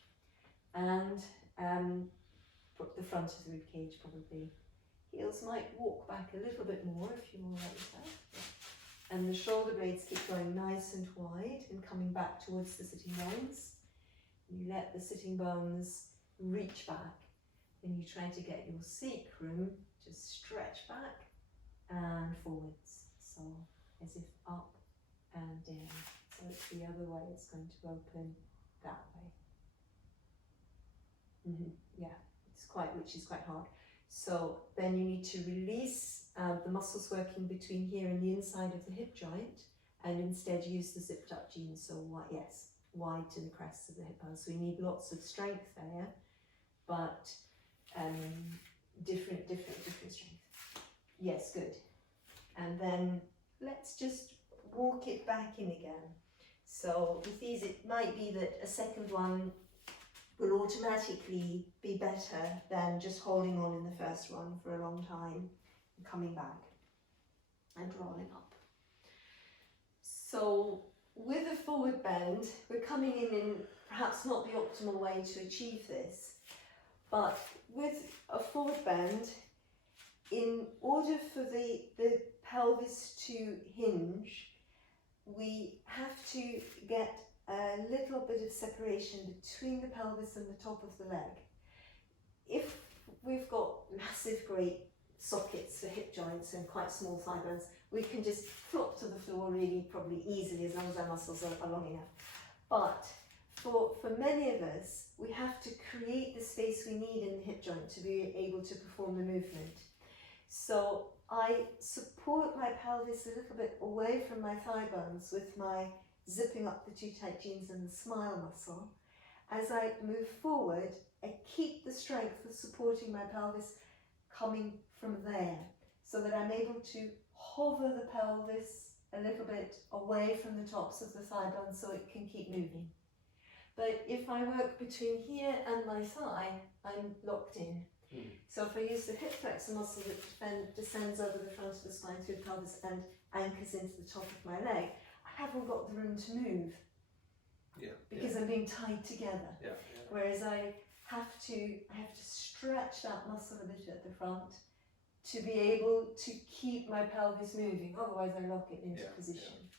and the front of the rib cage probably. Heels might walk back a little bit more if you're all right with that. And the shoulder blades keep going nice and wide and coming back towards the sitting bones. You let the sitting bones reach back, and you try to get your sacrum to stretch back and forwards. So as if up and down. So it's the other way, it's going to open that way. Yeah, which is quite hard. So then you need to release the muscles working between here and the inside of the hip joint, and instead use the zipped up jeans. So wide to the crests of the hip bones. So we need lots of strength there, but different strength. Yes, good. And then let's just walk it back in again. So with these, it might be that a second one will automatically be better than just holding on in the first one for a long time and coming back and rolling up. So with a forward bend, we're coming in perhaps not the optimal way to achieve this, but with a forward bend, in order for the pelvis to hinge, we have to get a little bit of separation between the pelvis and the top of the leg. If we've got massive, great sockets for hip joints and quite small thigh bones, we can just flop to the floor really probably easily as long as our muscles are long enough. But for many of us, we have to create the space we need in the hip joint to be able to perform the movement. So I support my pelvis a little bit away from my thigh bones with my zipping up the too tight jeans and the smile muscle. As I move forward, I keep the strength of supporting my pelvis coming from there, so that I'm able to hover the pelvis a little bit away from the tops of the thigh bones so it can keep moving. But if I work between here and my thigh, I'm locked in. So if I use the hip flexor muscle that descends over the front of the spine through the pelvis and anchors into the top of my leg, I haven't got the room to move. Because I'm being tied together. Whereas I have to stretch that muscle a bit at the front to be able to keep my pelvis moving, otherwise I lock it into position.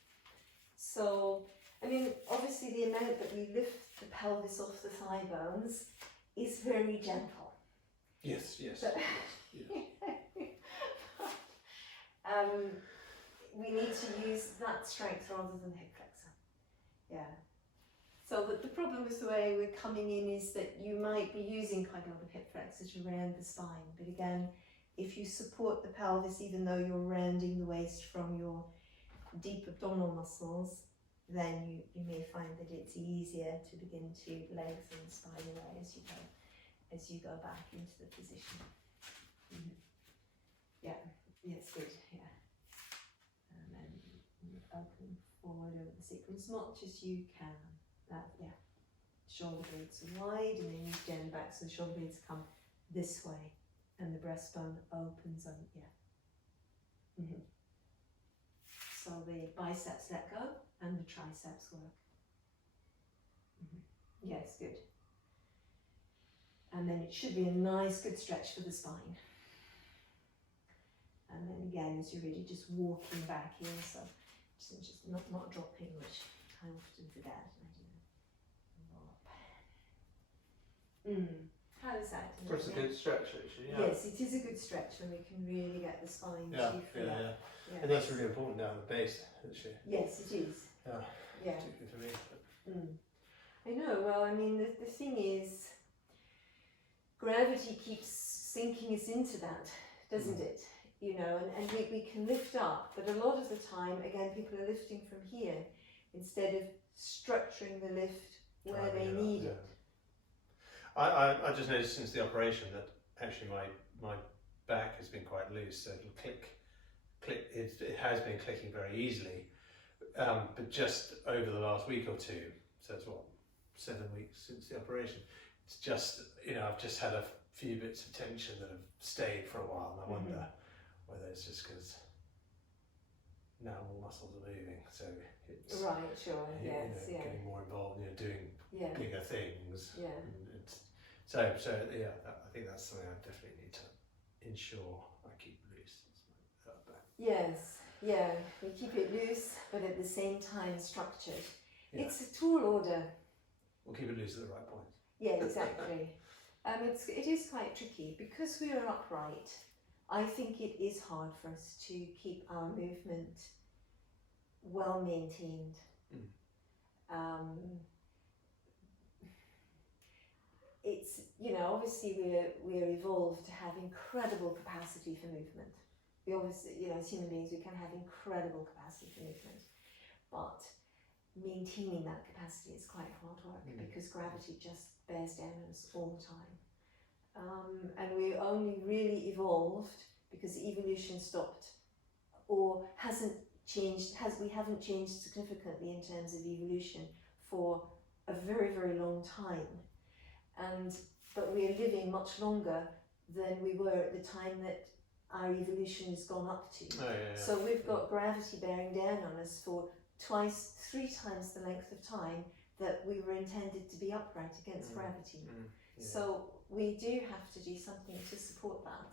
So, I mean, obviously the amount that we lift the pelvis off the thigh bones is very gentle. Yes. But we need to use that strength rather than the hip flexor. Yeah. So the problem with the way we're coming in is that you might be using quite a lot of hip flexors around the spine. But again, if you support the pelvis, even though you're rounding the waist from your deep abdominal muscles, then you may find that it's easier to begin to lengthen the spine away as you go back into the position. Yeah, yes, good, yeah. And then open forward over the sacrum as much as you can. Yeah. Shoulder blades are wide, and then you down back so the shoulder blades come this way, and the breastbone opens up. Yeah. So the biceps let go, and the triceps work. Yes, good. And then it should be a nice, good stretch for the spine. And then again, as you're really just walking back here, so just not dropping, which I often forget. How is that? It's a good stretch actually. Yeah. Yes, it is a good stretch when we can really get the spine to free up. Yeah. And that's really important down the base actually. Yes, it is. Yeah. Particularly for me. I know. Well, I mean, the thing is, gravity keeps sinking us into that, doesn't it? You know, and we can lift up, but a lot of the time, again, people are lifting from here instead of structuring the lift where they need it. I just noticed since the operation that actually my back has been quite loose, so it'll click. It has been clicking very easily, but just over the last week or two, so it's 7 weeks since the operation. It's just, I've just had a few bits of tension that have stayed for a while, and I wonder whether it's just because now more muscles are moving, so it's right, sure, yes, getting more involved, doing bigger things. Yeah. So I think that's something I definitely need to ensure I keep loose. Yes, yeah, we keep it loose, but at the same time structured. Yeah. It's a tall order. We'll keep it loose at the right point. Yeah, exactly. It is quite tricky because we are upright. I think it is hard for us to keep our movement well maintained. It's, obviously we're evolved to have incredible capacity for movement. We obviously, as human beings, we can have incredible capacity for movement, but maintaining that capacity is quite hard work because gravity just bears down on us all the time. And we only really evolved because evolution stopped or hasn't changed, we haven't changed significantly in terms of evolution for a very, very long time. But we are living much longer than we were at the time that our evolution has gone up to. So we've got gravity bearing down on us for 3 times the length of time that we were intended to be upright against gravity. So we do have to do something to support that.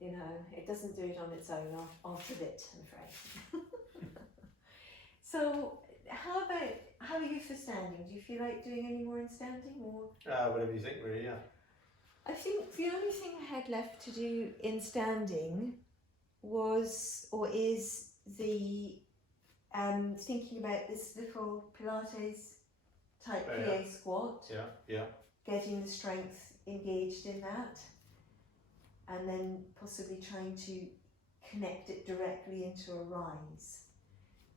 It doesn't do it on its own after a bit, I'm afraid. So how are you for standing? Do you feel like doing any more in standing, or? Whatever you think, really. Yeah. I think the only thing I had left to do in standing is the thinking about this little Pilates type PA squat. Yeah. Getting the strength engaged in that, and then possibly trying to connect it directly into a rise.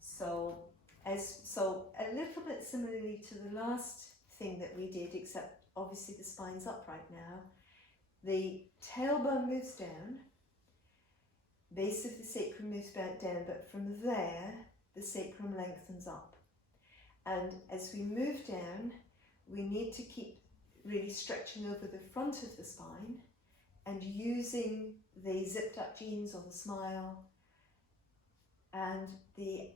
So a little bit similarly to the last thing that we did, except obviously the spine's upright now. The tailbone moves down, base of the sacrum moves back down, but from there the sacrum lengthens up. And as we move down, we need to keep really stretching over the front of the spine and using the zipped up jeans or the smile, and the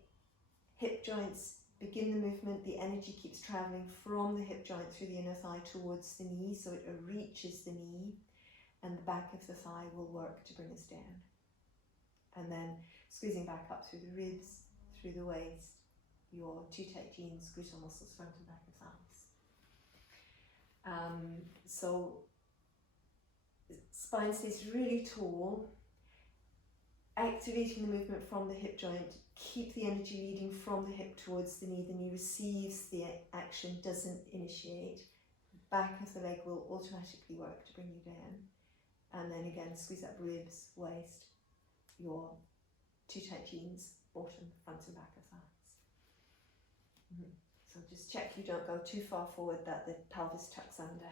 hip joints begin the movement. The energy keeps traveling from the hip joint through the inner thigh towards the knee, so it reaches the knee, and the back of the thigh will work to bring us down. And then squeezing back up through the ribs, through the waist, your two tight jeans, gluteal muscles, front and back of thighs. So spine stays really tall. activating the movement from the hip joint, keep the energy leading from the hip towards the knee receives the action, doesn't initiate. Back of the leg will automatically work to bring you down. And then again, squeeze up ribs, waist, your too tight jeans, bottom, front and back of thighs. So just check you don't go too far forward that the pelvis tucks under.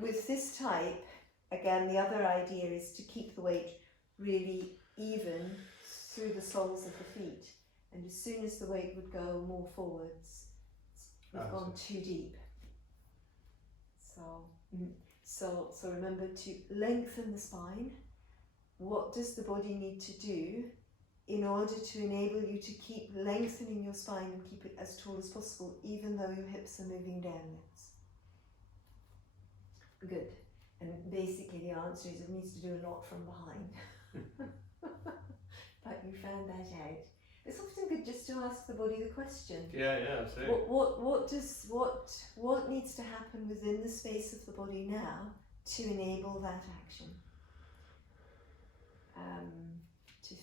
With this type, again, the other idea is to keep the weight really even through the soles of the feet. And as soon as the weight would go more forwards, we've gone too deep. So remember to lengthen the spine. What does the body need to do in order to enable you to keep lengthening your spine and keep it as tall as possible, even though your hips are moving downwards? Good. And basically the answer is it needs to do a lot from behind. But you found that out. It's often good just to ask the body the question. Yeah, absolutely. What needs to happen within the space of the body now to enable that action? To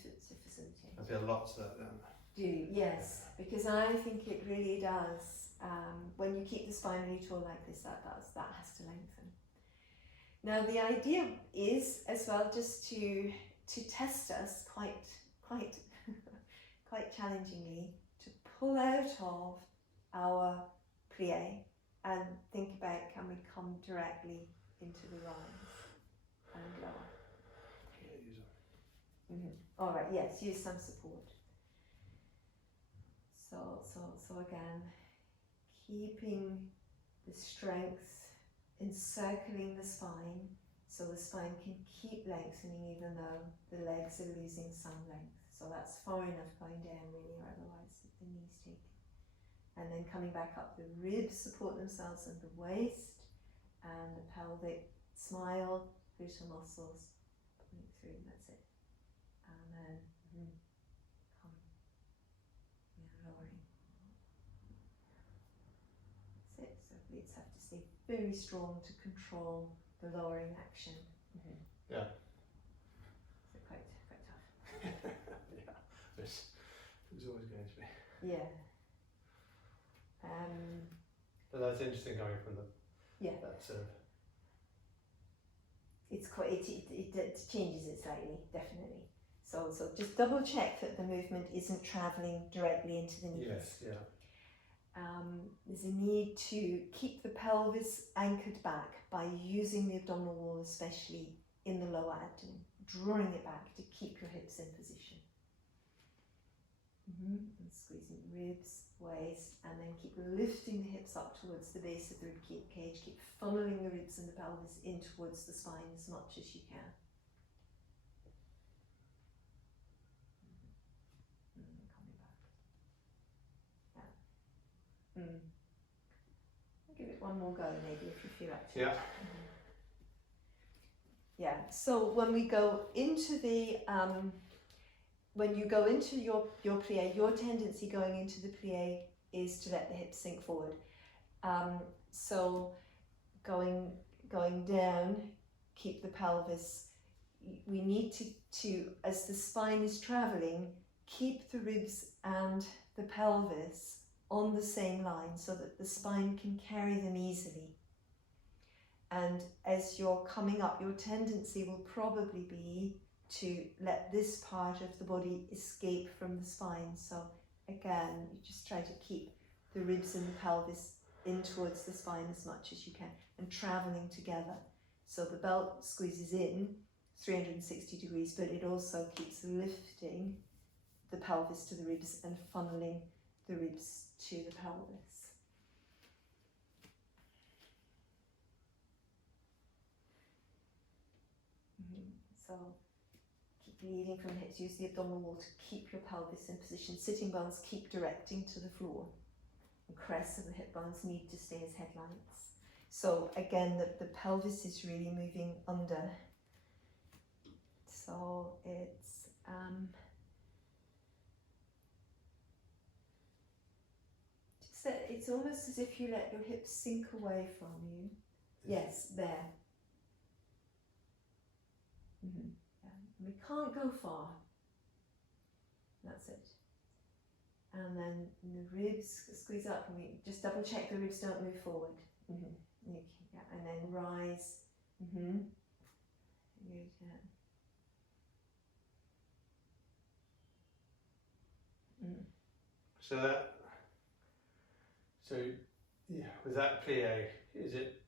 facilitate. I feel lots of that then. Yes, because I think it really does. When you keep the spine really tall like this, that has to lengthen. Now the idea is as well just to test us quite challengingly, to pull out of our plie and think about, can we come directly into the rise and lower? All right, yes, use some support. So again, keeping the strength encircling the spine, so the spine can keep lengthening even though the legs are losing some length. So that's far enough going down really, or otherwise the knees take. And then coming back up, the ribs support themselves and the waist, and the pelvic smile, glute muscles pulling through, that's it. And then coming, lowering. That's it. So glutes have to stay very strong to control the lowering action. Yeah. So quite tough. Yeah, it's always going to be. Yeah. But that's interesting coming from that sort of. It's quite, it changes it slightly, definitely. So just double check that the movement isn't travelling directly into the knees. Yes, yeah. There's a need to keep the pelvis anchored back by using the abdominal wall, especially in the lower abdomen, drawing it back to keep your hips in position. And squeezing ribs, waist, and then keep lifting the hips up towards the base of the rib cage. Keep funneling the ribs and the pelvis in towards the spine as much as you can. Coming back. I'll give it one more go maybe if you feel like it. Yeah. Yeah, so when we go into the when you go into your plie, your tendency going into the plie is to let the hips sink forward. So going down, keep the pelvis. We need to as the spine is traveling, keep the ribs and the pelvis on the same line so that the spine can carry them easily. And as you're coming up, your tendency will probably be to let this part of the body escape from the spine. So again, you just try to keep the ribs and the pelvis in towards the spine as much as you can and traveling together. So the belt squeezes in 360 degrees, but it also keeps lifting the pelvis to the ribs and funneling the ribs to the pelvis. So keep leading from the hips, use the abdominal wall to keep your pelvis in position. Sitting bones keep directing to the floor. The crests of the hip bones need to stay as headlights. So again, the pelvis is really moving under. So it's almost as if you let your hips sink away from you. Yes, there. Yeah. We can't go far. That's it. And then the ribs squeeze up, and we just double check the ribs don't move forward. Okay, yeah. And then rise. Good, yeah. So yeah, with that plie, is it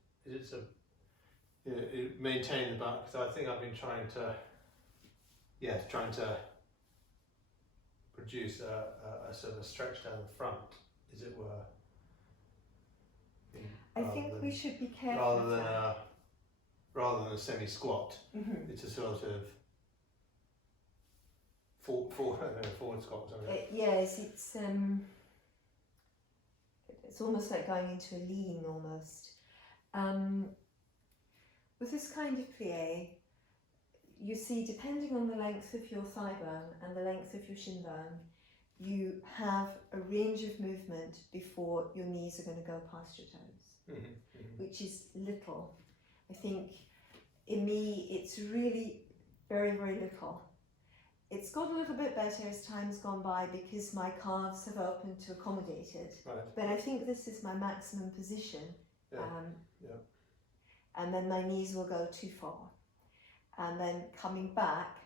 maintain the back? Because I think I've been trying to produce a sort of stretch down the front, as it were. I think we should be careful rather than a semi-squat. It's a sort of forward squat. Yes, it's almost like going into a lean almost. With this kind of plie, you see, depending on the length of your thigh bone and the length of your shin bone, you have a range of movement before your knees are going to go past your toes, which is little. I think in me it's really very, very little. It's got a little bit better as time's gone by because my calves have opened to accommodate it. Right. But I think this is my maximum position. Yeah. And then my knees will go too far. And then coming back,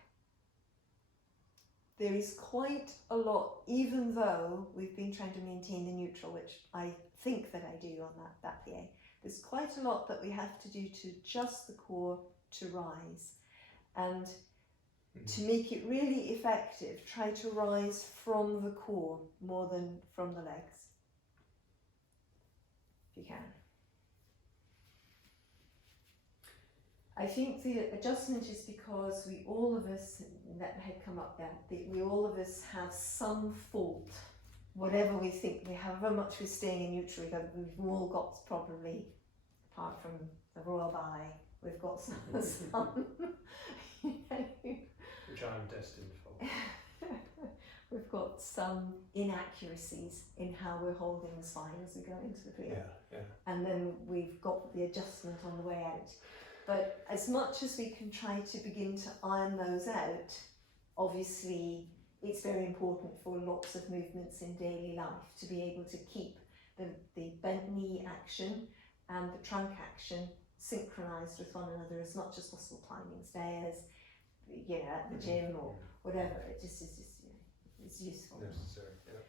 there is quite a lot, even though we've been trying to maintain the neutral, which I think that I do on that plie. There's quite a lot that we have to do to adjust the core to rise. And to make it really effective, try to rise from the core more than from the legs, if you can. I think the adjustment is because we all of us, that had come up there, we all of us have some fault, whatever we think, however much we're staying in neutral, we've all got probably, apart from the royal eye, we've got some which I'm destined for. We've got some inaccuracies in how we're holding the spine as we go into the plie. Yeah. And then we've got the adjustment on the way out. But as much as we can try to begin to iron those out, obviously it's very important for lots of movements in daily life to be able to keep the bent knee action and the trunk action synchronized with one another as much as possible, climbing stairs, at the gym or whatever. It just is it's useful. Necessary, yeah.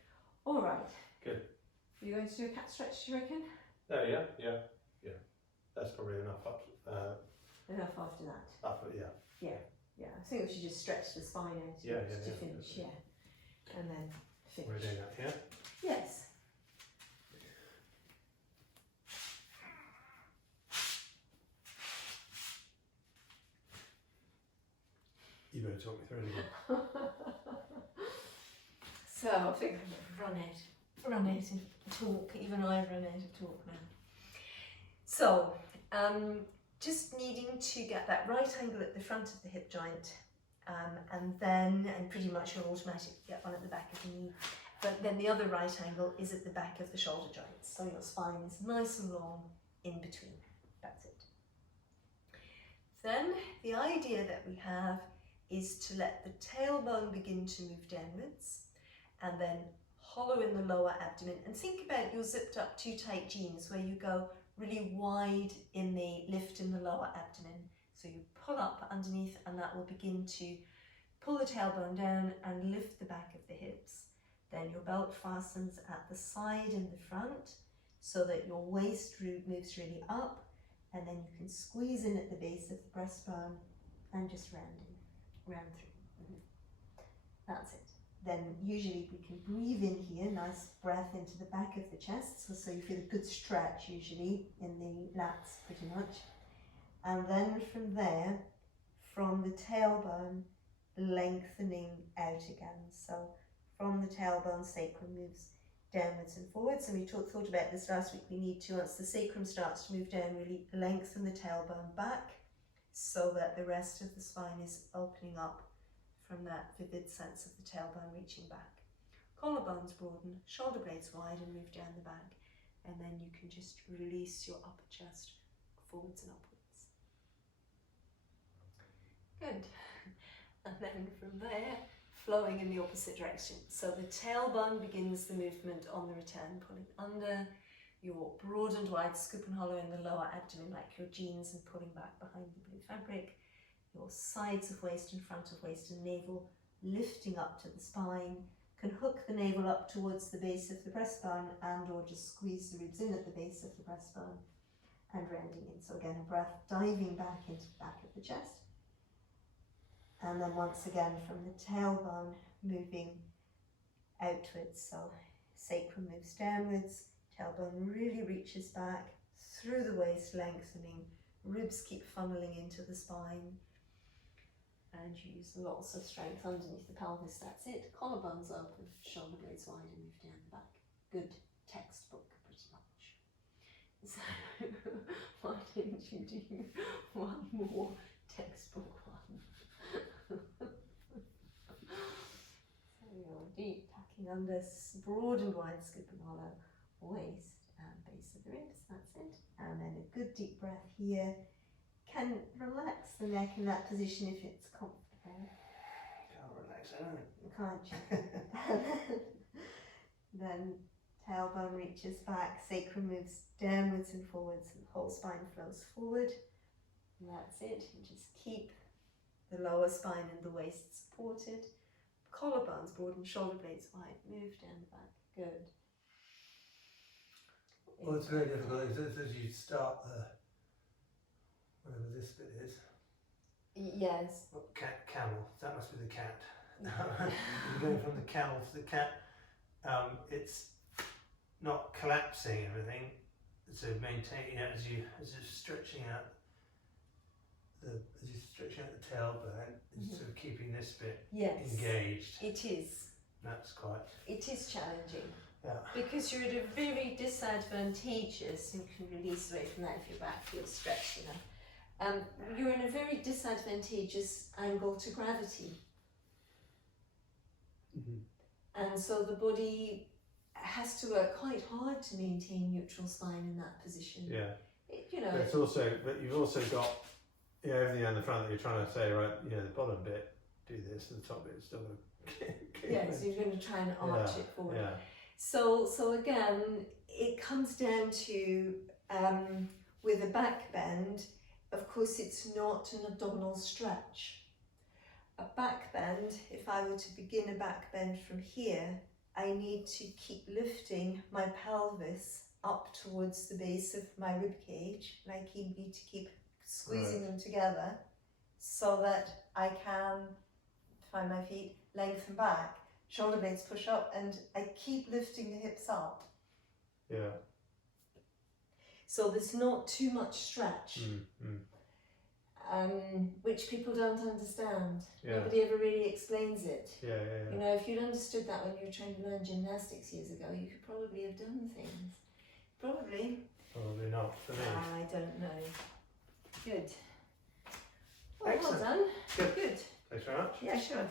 All right. Good. Are you going to do a cat stretch, do you reckon? Oh yeah. That's probably enough Enough after that. Yeah. I think we should just stretch the spine out to finish. And then finish. We're doing that here. Yes. You better talk me through it again. So I think I've run out of talk. Even I've run out of talk now. So, just needing to get that right angle at the front of the hip joint, and pretty much you'll automatically get one at the back of the knee. But then the other right angle is at the back of the shoulder joints. So your spine is nice and long in between. That's it. Then the idea that we have is to let the tailbone begin to move downwards and then hollow in the lower abdomen. And think about your zipped up too tight jeans where you go really wide in the lift in the lower abdomen. So you pull up underneath and that will begin to pull the tailbone down and lift the back of the hips. Then your belt fastens at the side and the front so that your waist moves really up, and then you can squeeze in at the base of the breastbone and just round through. That's it. Then usually we can breathe in here, nice breath into the back of the chest, so you feel a good stretch usually in the lats pretty much. And then from there, from the tailbone, lengthening out again. So from the tailbone, sacrum moves downwards and forwards. And we thought about this last week. We need to, once the sacrum starts to move down, really lengthen the tailbone back so that the rest of the spine is opening up from that vivid sense of the tailbone reaching back. Collarbones broaden, shoulder blades wide and move down the back. And then you can just release your upper chest forwards and upwards. Good. And then from there, flowing in the opposite direction. So the tailbone begins the movement on the return, pulling under your broad and wide scoop and hollow in the lower abdomen like your jeans and pulling back behind the blue fabric. Your sides of waist and front of waist and navel lifting up to the spine. Can hook the navel up towards the base of the breastbone and or just squeeze the ribs in at the base of the breastbone and rounding in. So again, a breath diving back into the back of the chest. And then once again from the tailbone moving outwards. So sacrum moves downwards, tailbone really reaches back through the waist, lengthening, ribs keep funneling into the spine. And you use lots of strength underneath the pelvis, that's it. Collarbones open, shoulder blades wide and move down the back. Good textbook, pretty much. So, why don't you do one more textbook one? So you're deep, packing under, broad and wide scoop and hollow, waist and base of the ribs, that's it. And then a good deep breath here. Can relax the neck in that position if it's comfortable. Can't relax, I don't. Can't you? Then tailbone reaches back, sacrum moves downwards and forwards, and the whole spine flows forward. And that's it. You just keep the lower spine and the waist supported. Collarbones broad and shoulder blades wide. Move down the back. Good. Well, it's very difficult as you start the, whatever this bit is. Yes. Camel, that must be the cat. You're going from the camel to the cat. It's not collapsing everything, so maintaining it as you're stretching out the tailbone, it's sort of keeping this bit engaged. It is. That's quite. It is challenging. Yeah. Because you're at a very disadvantageous, and can release away from that if your back feels stretched enough. You're in a very disadvantageous angle to gravity. And so the body has to work quite hard to maintain neutral spine in that position. Yeah. But it's also, but you've also got everything on the front that you're trying to say, right, the bottom bit, do this, and the top bit is still going to so you're going to try and arch it forward. Yeah. So again, it comes down to, with a back bend, of course it's not an abdominal stretch. A back bend, if I were to begin a back bend from here, I need to keep lifting my pelvis up towards the base of my rib cage, and I need to keep squeezing them together so that I can find my feet, lengthen back, shoulder blades push up, and I keep lifting the hips up. Yeah. So there's not too much stretch, which people don't understand. Yeah. Nobody ever really explains it. Yeah. If you'd understood that when you were trying to learn gymnastics years ago, you could probably have done things. Probably. Probably not for me. I don't know. Good. Well Excellent. done. Good. Good. Thanks very much. Yeah, sure.